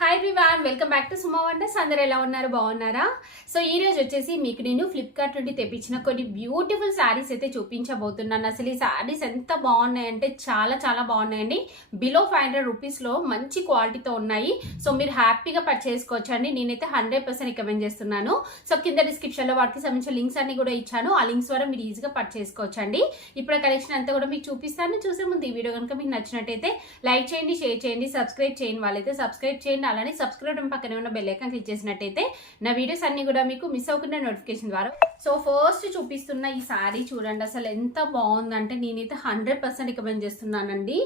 Hi everyone, welcome back to Suma wonders. అందరూ ఎలా ఉన్నారు? బాగున్నారా? సో ఈ రోజు వచ్చేసి మీకు నేను ఫ్లిప్కార్ట్ నుండి తెప్పించిన కొన్ని బ్యూటిఫుల్ శారీస్ అయితే చూపించబోతున్నాను. అసలు ఈ శారీస్ ఎంత బాగున్నాయంటే చాలా చాలా బాగున్నాయండి. బిలో 500 రూపీస్లో మంచి క్వాలిటీతో ఉన్నాయి. సో మీరు హ్యాపీగా పర్చేస్ చేసుకోవచ్చు అండి. నేనైతే 100% రికమెండ్ చేస్తున్నాను. సో కింద డిస్క్రిప్షన్లో వాటికి సంబంధించిన లింక్స్ అన్ని కూడా ఇచ్చాను. ఆ లింక్స్ ద్వారా మీరు ఈజీగా పర్చేస్ చేసుకోవచ్చు అండి. ఇప్పుడు కలెక్షన్ అంతా కూడా మీకు చూపిస్తాను. చూసే ముందు ఈ వీడియో కనుక మీకు నచ్చినట్టయితే లైక్ చేయండి, షేర్ చేయండి, సబ్స్క్రైబ్ చేయండి. వాళ్ళైతే సబ్స్క్రైబ్ చేయండి. అలానే సబ్స్క్రైబ్ పక్కనే ఉన్న బెల్ ఐకాన్ క్లిక్ చేసినట్టయితే నా వీడియోస్ అన్ని కూడా మీకు మిస్ అవ్వకుండా నోటిఫికేషన్ ద్వారా. సో ఫస్ట్ చూపిస్తున్న ఈ శారీ చూడండి, అసలు ఎంత బాగుందంటే నేనైతే 100% రికమెండ్ చేస్తున్నానండి.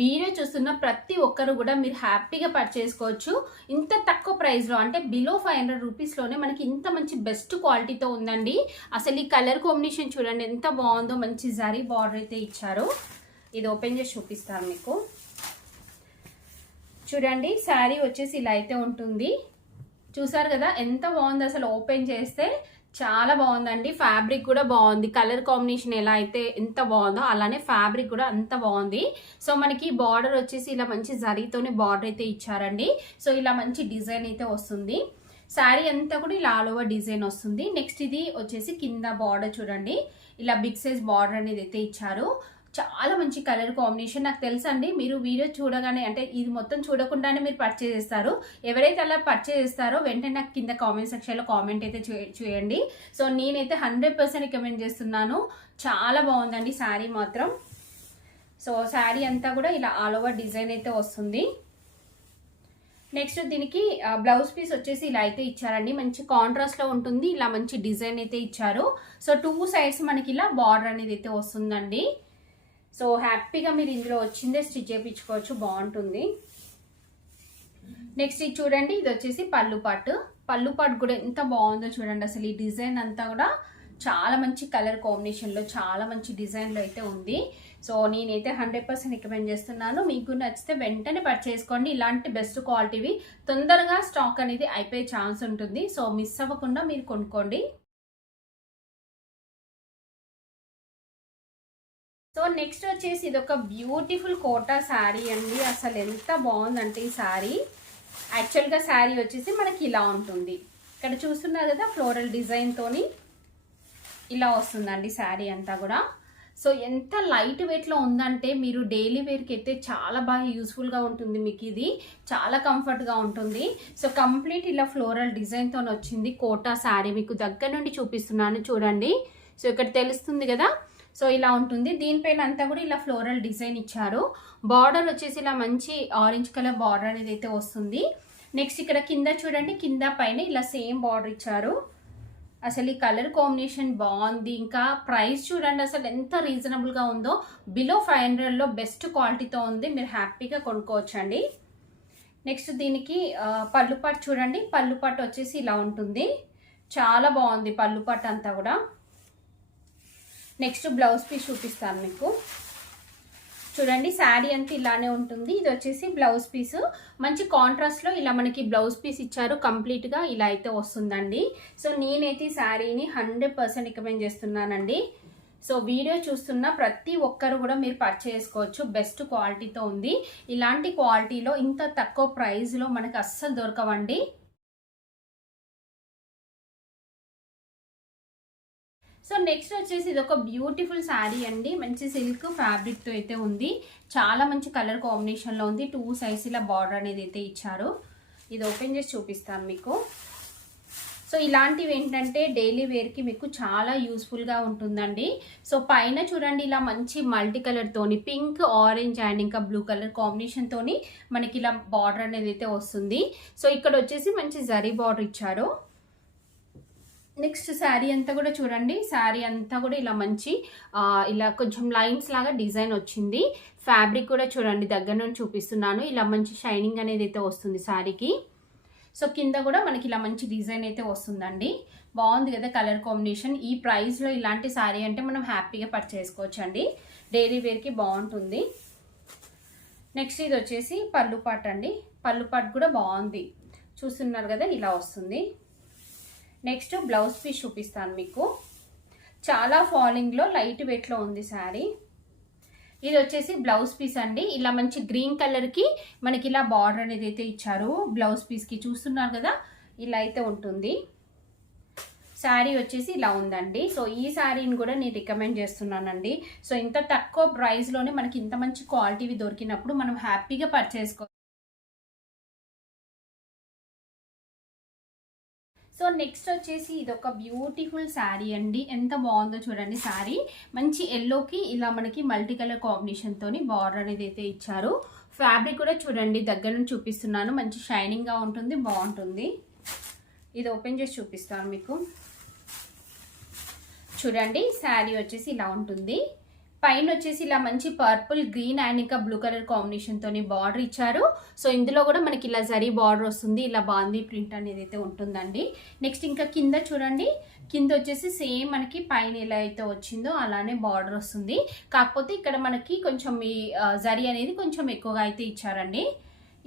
వీడియో చూస్తున్న ప్రతి ఒక్కరు కూడా మీరు హ్యాపీగా పర్చేస్ చేసుకోవచ్చు. ఇంత తక్కువ ప్రైస్ లో అంటే బిలో 500 రూపీస్ లోనే మనకి ఇంత మంచి బెస్ట్ క్వాలిటీతో ఉందండి. అసలు ఈ కలర్ కాంబినేషన్ చూడండి ఎంత బాగుందో. మంచి జరీ బార్డర్ అయితే ఇచ్చారు. ఇది ఓపెన్ చేసి చూపిస్తాను మీకు. చూడండి శారీ వచ్చేసి ఇలా అయితే ఉంటుంది. చూసారు కదా ఎంత బాగుంది. అసలు ఓపెన్ చేస్తే చాలా బాగుందండి. ఫ్యాబ్రిక్ కూడా బాగుంది. కలర్ కాంబినేషన్ ఎలా అయితే ఎంత బాగుందో అలానే ఫ్యాబ్రిక్ కూడా అంత బాగుంది. సో మనకి బార్డర్ వచ్చేసి ఇలా మంచి జరీతోనే బార్డర్ అయితే ఇచ్చారండి. సో ఇలా మంచి డిజైన్ అయితే వస్తుంది. శారీ అంతా కూడా ఇలా ఆల్ ఓవర్ డిజైన్ వస్తుంది. నెక్స్ట్ ఇది వచ్చేసి కింద బార్డర్ చూడండి, ఇలా బిగ్ సైజ్ బార్డర్ అనేది అయితే ఇచ్చారు. చాలా మంచి కలర్ కాంబినేషన్. నాకు తెలుసండి మీరు వీడియో చూడగానే అంటే ఇది మొత్తం చూడకుండానే మీరు పర్చేస్ చేస్తారు. ఎవరైతే అలా పర్చేస్ చేస్తారో వెంటనే నాకు కింద కామెంట్ సెక్షన్లో కామెంట్ అయితే చేయండి. సో నేనైతే 100% రికమెండ్ చేస్తున్నాను. చాలా బాగుందండి శారీ మాత్రం. సో శారీ అంతా కూడా ఇలా ఆల్ ఓవర్ డిజైన్ అయితే వస్తుంది. నెక్స్ట్ దీనికి బ్లౌజ్ పీస్ వచ్చేసి ఇలా అయితే ఇచ్చారండి. మంచి కాంట్రాస్ట్ లో ఉంటుంది. ఇలా మంచి డిజైన్ అయితే ఇచ్చారు. సో 2 సైడ్స్ మనకి ఇలా బార్డర్ అనేది అయితే వస్తుందండి. సో హ్యాపీగా మీరు ఇందులో వచ్చిందే స్టిచ్ చేయించుకోవచ్చు, బాగుంటుంది. నెక్స్ట్ ఇది చూడండి, ఇది వచ్చేసి పళ్ళు పాటు కూడా ఎంత బాగుందో చూడండి. అసలు ఈ డిజైన్ అంతా కూడా చాలా మంచి కలర్ కాంబినేషన్లో చాలా మంచి డిజైన్లో అయితే ఉంది. సో నేనైతే 100% రికమెండ్ చేస్తున్నాను. మీకు నచ్చితే వెంటనే పర్చేస్ చేసుకోండి. ఇలాంటి బెస్ట్ క్వాలిటీవి తొందరగా స్టాక్ అనేది అయిపోయే ఛాన్స్ ఉంటుంది. సో మిస్ అవ్వకుండా మీరు కొనుక్కోండి. సో నెక్స్ట్ వచ్చేసి ఇది ఒక బ్యూటిఫుల్ కోటా శారీ అండి. అసలు ఎంత బాగుందంటే ఈ శారీ. యాక్చువల్గా శారీ వచ్చేసి మనకి ఇలా ఉంటుంది. ఇక్కడ చూస్తున్నారు కదా ఫ్లోరల్ డిజైన్తోని ఇలా వస్తుందండి శారీ అంతా కూడా. సో ఎంత లైట్ వెయిట్లో ఉందంటే మీరు డైలీ వేర్కి అయితే చాలా బాగా యూస్ఫుల్గా ఉంటుంది. మీకు ఇది చాలా కంఫర్ట్గా ఉంటుంది. సో కంప్లీట్ ఇలా ఫ్లోరల్ డిజైన్తో వచ్చింది కోటా శారీ. మీకు దగ్గర నుండి చూపిస్తున్నాను చూడండి. సో ఇక్కడ తెలుస్తుంది కదా. సో ఇలా ఉంటుంది. దీనిపైన అంతా కూడా ఇలా ఫ్లోరల్ డిజైన్ ఇచ్చారు. బార్డర్ వచ్చేసి ఇలా మంచి ఆరెంజ్ కలర్ బార్డర్ అనేది అయితే వస్తుంది. నెక్స్ట్ ఇక్కడ కింద చూడండి, కింద పైన ఇలా సేమ్ బార్డర్ ఇచ్చారు. అసలు ఈ కలర్ కాంబినేషన్ బాగుంది. ఇంకా ప్రైస్ చూడండి అసలు ఎంత రీజనబుల్గా ఉందో. బిలో 500లో బెస్ట్ క్వాలిటీతో ఉంది. మీరు హ్యాపీగా కొనుక్కోవచ్చండి. నెక్స్ట్ దీనికి పళ్ళు పాటు చూడండి. పళ్ళు పాటు వచ్చేసి ఇలా ఉంటుంది. చాలా బాగుంది పళ్ళు పాటు అంతా కూడా. నెక్స్ట్ బ్లౌజ్ పీస్ చూపిస్తాను మీకు. చూడండి శారీ అంతా ఇలానే ఉంటుంది. ఇది వచ్చేసి బ్లౌజ్ పీస్. మంచి కాంట్రాస్ట్లో ఇలా మనకి బ్లౌజ్ పీస్ ఇచ్చారు. కంప్లీట్గా ఇలా అయితే వస్తుందండి. సో నేనైతే ఈ శారీని 100% రికమెండ్ చేస్తున్నానండి. సో వీడియో చూస్తున్న ప్రతి ఒక్కరు కూడా మీరు పర్చేస్ చేసుకోవచ్చు. బెస్ట్ క్వాలిటీతో ఉంది. ఇలాంటి క్వాలిటీలో ఇంత తక్కువ ప్రైస్లో మనకు అస్సలు దొరకవండి. సో నెక్స్ట్ వచ్చేసి ఇది ఒక బ్యూటిఫుల్ శారీ అండి. మంచి సిల్క్ ఫ్యాబ్రిక్తో అయితే ఉంది. చాలా మంచి కలర్ కాంబినేషన్లో ఉంది. 2 సైజ్ ఇలా బార్డర్ అనేది అయితే ఇచ్చారు. ఇది ఓపెన్ చేసి చూపిస్తాను మీకు. సో ఇలాంటివి ఏంటంటే డైలీ వేర్కి మీకు చాలా యూస్ఫుల్గా ఉంటుందండి. సో పైన చూడండి ఇలా మంచి మల్టీ కలర్తోని పింక్, ఆరెంజ్ అండ్ ఇంకా బ్లూ కలర్ కాంబినేషన్తోని మనకి ఇలా బార్డర్ అనేది అయితే వస్తుంది. సో ఇక్కడ వచ్చేసి మంచి జరీ బార్డర్ ఇచ్చారు. నెక్స్ట్ శారీ అంతా కూడా చూడండి. శారీ అంతా కూడా ఇలా మంచి ఇలా కొంచెం లైన్స్ లాగా డిజైన్ వచ్చింది. ఫ్యాబ్రిక్ కూడా చూడండి, దగ్గర నుంచి చూపిస్తున్నాను. ఇలా మంచి షైనింగ్ అనేది అయితే వస్తుంది శారీకి. సో కింద కూడా మనకి ఇలా మంచి డిజైన్ అయితే వస్తుందండి. బాగుంది కదా కలర్ కాంబినేషన్. ఈ ప్రైస్లో ఇలాంటి శారీ అంటే మనం హ్యాపీగా పర్చేస్ చేసుకోవచ్చు అండి. డైలీ వేర్కి బాగుంటుంది. నెక్స్ట్ ఇది వచ్చేసి పళ్ళు పాటు అండి. పళ్ళు పాటు కూడా బాగుంది. చూస్తున్నారు కదా ఇలా వస్తుంది. నెక్స్ట్ బ్లౌజ్ పీస్ చూపిస్తాను మీకు. చాలా ఫాలింగ్లో లైట్ వెయిట్లో ఉంది శారీ. ఇది వచ్చేసి బ్లౌజ్ పీస్ అండి. ఇలా మంచి గ్రీన్ కలర్కి మనకి ఇలా బార్డర్ అనేది అయితే ఇచ్చారు. బ్లౌజ్ పీస్కి చూస్తున్నారు కదా, ఇలా అయితే ఉంటుంది. శారీ వచ్చేసి ఇలా ఉందండి. సో ఈ శారీని కూడా నేను రికమెండ్ చేస్తున్నానండి. సో ఇంత తక్కువ ప్రైస్లోనే మనకి ఇంత మంచి క్వాలిటీవి దొరికినప్పుడు మనం హ్యాపీగా పర్చేస్ చేసుకో. సో నెక్స్ట్ వచ్చేసి ఇది ఒక బ్యూటిఫుల్ శారీ అండి. ఎంత బాగుందో చూడండి శారీ. మంచి ఎల్లోకి ఇలా మనకి మల్టీ కలర్ కాంబినేషన్తో బార్డర్ అనేది అయితే ఇచ్చారు. ఫ్యాబ్రిక్ కూడా చూడండి, దగ్గర నుంచి చూపిస్తున్నాను. మంచి షైనింగ్గా ఉంటుంది, బాగుంటుంది. ఇది ఓపెన్ చేసి చూపిస్తాను మీకు. చూడండి శారీ వచ్చేసి ఇలా ఉంటుంది. పైన వచ్చేసి ఇలా మంచి పర్పుల్ గ్రీన్ అండ్ ఇంకా బ్లూ కలర్ కాంబినేషన్తో బార్డర్ ఇచ్చారు. సో ఇందులో కూడా మనకి ఇలా జరీ బార్డర్ వస్తుంది. ఇలా బాందీ ప్రింట్ అనేది అయితే ఉంటుందండి. నెక్స్ట్ ఇంకా కింద చూడండి, కింద వచ్చేసి సేమ్ మనకి పైన ఎలా అయితే వచ్చిందో అలానే బార్డర్ వస్తుంది. కాకపోతే ఇక్కడ మనకి కొంచెం ఈ జరీ అనేది కొంచెం ఎక్కువగా అయితే ఇచ్చారండి.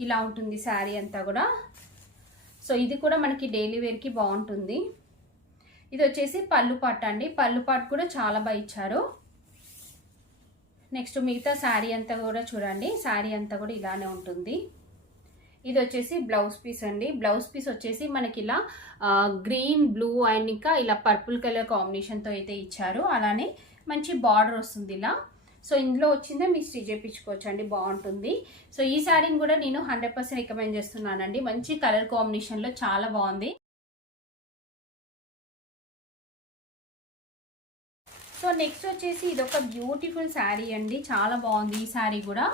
ఇలా ఉంటుంది శారీ అంతా కూడా. సో ఇది కూడా మనకి డైలీ వేర్కి బాగుంటుంది. ఇది వచ్చేసి పళ్ళు పాట అండి. పళ్ళు పాట కూడా చాలా బాగా ఇచ్చారు. నెక్స్ట్ మిగతా శారీ అంతా కూడా చూడండి, శారీ అంతా కూడా ఇలానే ఉంటుంది. ఇది వచ్చేసి బ్లౌజ్ పీస్ అండి. బ్లౌజ్ పీస్ వచ్చేసి మనకి ఇలా గ్రీన్ బ్లూ అండ్ ఇంకా ఇలా పర్పుల్ కలర్ కాంబినేషన్తో అయితే ఇచ్చారు. అలానే మంచి బార్డర్ వస్తుంది ఇలా. సో ఇందులో వచ్చిందే మీరు స్టిచ్ చేయించుకోవచ్చు అండి, బాగుంటుంది. సో ఈ శారీని కూడా నేను 100% రికమెండ్ చేస్తున్నానండి. మంచి కలర్ కాంబినేషన్లో చాలా బాగుంది. సో నెక్స్ట్ వచ్చేసి ఇది ఒక బ్యూటిఫుల్ శారీ అండి. చాలా బాగుంది ఈ శారీ కూడా.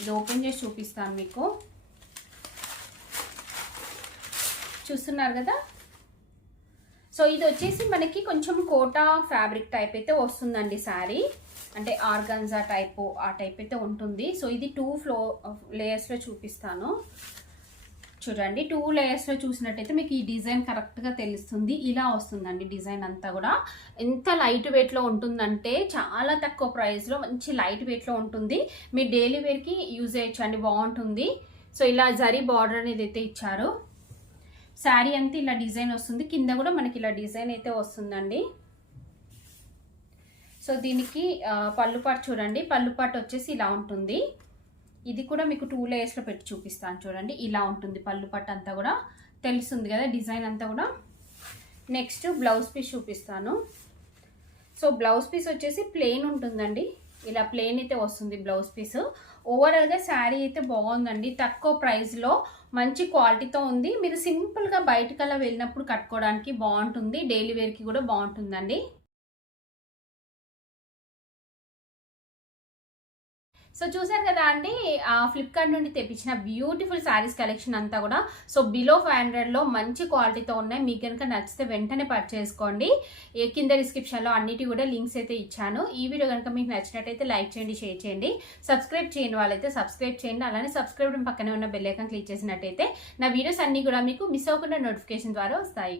ఇది ఓపెన్ చేసి చూపిస్తాను మీకు. చూస్తున్నారు కదా. సో ఇది వచ్చేసి మనకి కొంచెం కోటా ఫ్యాబ్రిక్ టైప్ అయితే వస్తుందండి శారీ. అంటే ఆర్గాన్జా టైపు ఆ టైప్ అయితే ఉంటుంది. సో ఇది 2 లేయర్స్లో చూపిస్తాను. చూడండి 2 లేయర్స్లో చూసినట్టయితే మీకు ఈ డిజైన్ కరెక్ట్గా తెలుస్తుంది. ఇలా వస్తుందండి డిజైన్ అంతా కూడా. ఎంత లైట్ వెయిట్లో ఉంటుందంటే చాలా తక్కువ ప్రైస్లో మంచి లైట్ వెయిట్లో ఉంటుంది. మీరు డైలీ వేర్కి యూజ్ చేయొచ్చండి, బాగుంటుంది. సో ఇలా జరీ బార్డర్ అనేది అయితే ఇచ్చారు. శారీ అంతా ఇలా డిజైన్ వస్తుంది. కింద కూడా మనకి ఇలా డిజైన్ అయితే వస్తుందండి. సో దీనికి పళ్ళు పాటు చూడండి, పళ్ళు పాటు వచ్చేసి ఇలా ఉంటుంది. ఇది కూడా మీకు 2 లేయర్స్లో పెట్టి చూపిస్తాను చూడండి. ఇలా ఉంటుంది పళ్ళు పట్టు అంతా కూడా, తెలుస్తుంది కదా డిజైన్ అంతా కూడా. నెక్స్ట్ బ్లౌజ్ పీస్ చూపిస్తాను. సో బ్లౌజ్ పీస్ వచ్చేసి ప్లెయిన్ ఉంటుందండి. ఇలా ప్లెయిన్ అయితే వస్తుంది బ్లౌజ్ పీస్. ఓవరాల్గా శారీ అయితే బాగుందండి. తక్కువ ప్రైస్లో మంచి క్వాలిటీతో ఉంది. మీరు సింపుల్గా బయటకల్లా వెళ్ళినప్పుడు కట్టుకోవడానికి బాగుంటుంది. డైలీ వేర్కి కూడా బాగుంటుందండి. సో చూసారు కదా అండి, ఫ్లిప్కార్ట్ నుండి తెప్పించిన బ్యూటిఫుల్ శారీస్ కలెక్షన్ అంతా కూడా. సో బిలో 500లో మంచి క్వాలిటీతో ఉన్నాయి. మీకు కనుక నచ్చితే వెంటనే పర్చేస్ చేసుకోండి. కింద డిస్క్రిప్షన్లో అన్నిటి కూడా లింక్స్ అయితే ఇచ్చాను. ఈ వీడియో కనుక మీకు నచ్చినట్టయితే లైక్ చేయండి, షేర్ చేయండి. సబ్స్క్రైబ్ చేయని వాళ్ళైతే సబ్స్క్రైబ్ చేయండి. అలానే సబ్స్క్రైబ్ పక్కనే ఉన్న బెల్ ఐకాన్ క్లిక్ చేసినట్టయితే నా వీడియోస్ అన్ని కూడా మీకు మిస్ అవ్వకుండా నోటిఫికేషన్ ద్వారా వస్తాయి.